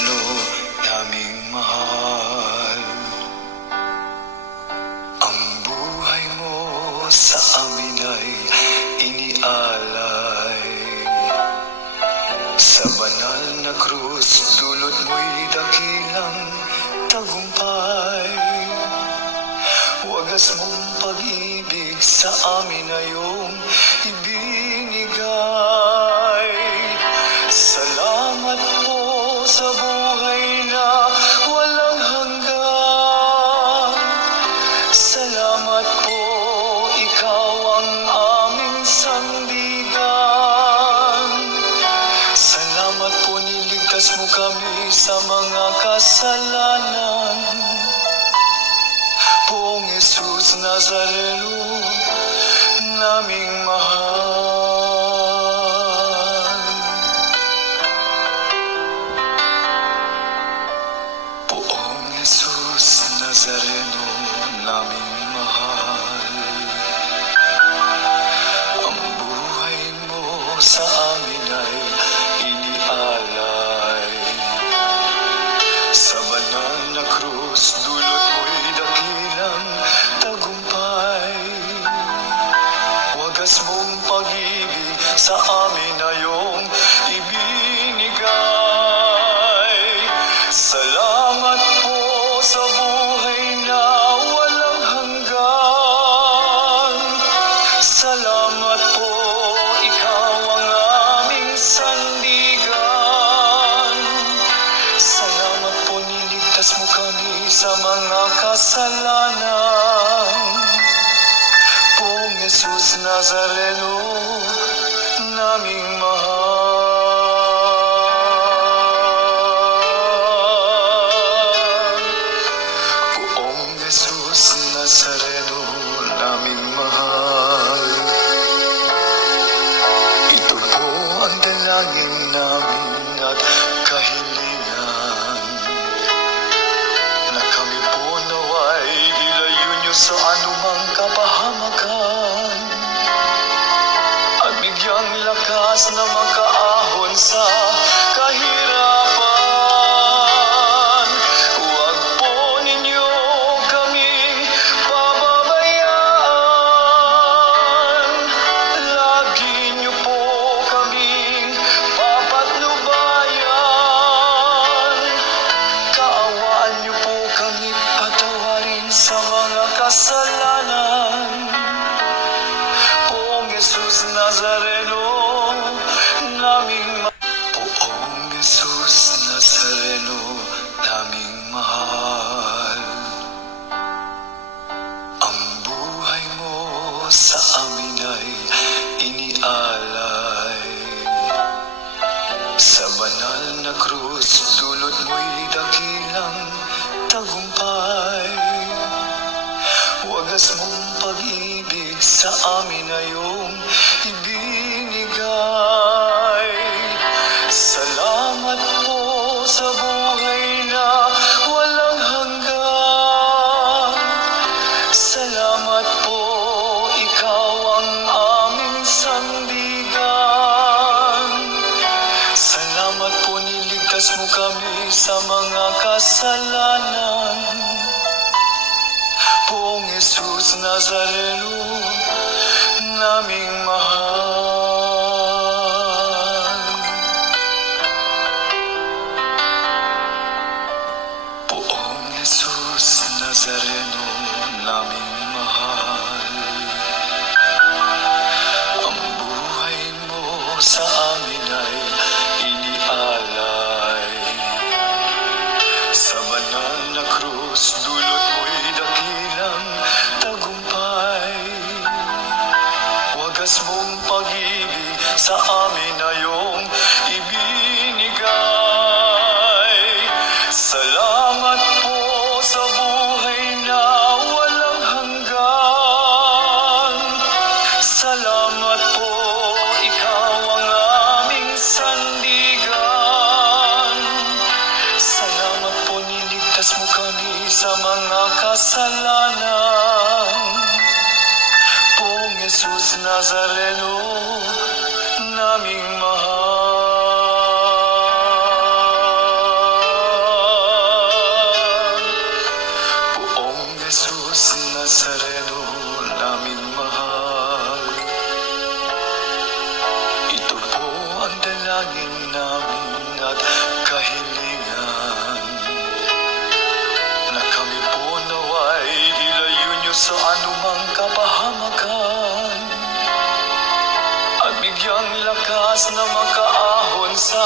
Nazareno, naming mahal. Ang buhay mo sa amin ay inialay. Sa banal na krus, dulot mo'y dakilang tagumpay. Wagas mong pag-ibig sa amin ay iyong ibinigay. Salamat po sa buhay na walang hanggan. Salamat po, ikaw ang aming sandigan. Salamat po, niligtas mo kami sa mga kasalanan. Poong Jesus Nazareno, naming mahal. Poong Jesus Nazareno, naming mahal. Ang buhay mo sa amin ay inialay. Sa banal na krus, dulot mo'y dakilang tagumpay. Wagas mong pag-ibig sa amin na iyong ibinigay. Salamat po sa buhay na walang hanggan. Salamat po, ikaw ang aming sandigan. Salamat po, niligtas mo kami sa mga kasalanan. Poong Jesus Nazareno, naming mahal. Poong Jesus Nazareno, naming mahal. Ito po ang dalangin namin at kahilingan, na kami po naway ilayo niyo sa anumang kapahamakan, at bigyang lakas na makaahon sa kahirapan. Huwag po ninyo kaming pababayaan. Lagi niyo po kaming papatnubayan. Kaawaan niyo po kami, patawarin sa mga kasalanan. Poong Jesus Nazareno, naming Poong Jesus Nazareno, naming mahal. Ang buhay mo sa amin ay inialay. Sa banal na krus, dulot mo'y dakilang tagumpay. Wagas mong pag-ibig sa amin ay iyong ibinigay. Salamat po sa buhay na walang hanggan. Salamat po, ikaw ang aming sandigan. Salamat po, niligtas mo kami sa mga kasalanan. Poong Jesus Nazareno, naming mahal. Poong Jesus Nazareno, naming mahal. Ang buhay mo sa amin ay inialay. Sa banal na krus, dulot mo'y dakilang tagumpay. Wagas mong pag-ibig sa amin na iyong ibinigay. Salamat po sa buhay na walang hanggan. Salamat po, ikaw ang aming sandigan. Salamat po, niligtas mo kami sa mga kasalanan. Poong Jesus Nazareno, naming mahal. kapahamakan at bigyang lakas na makaahon sa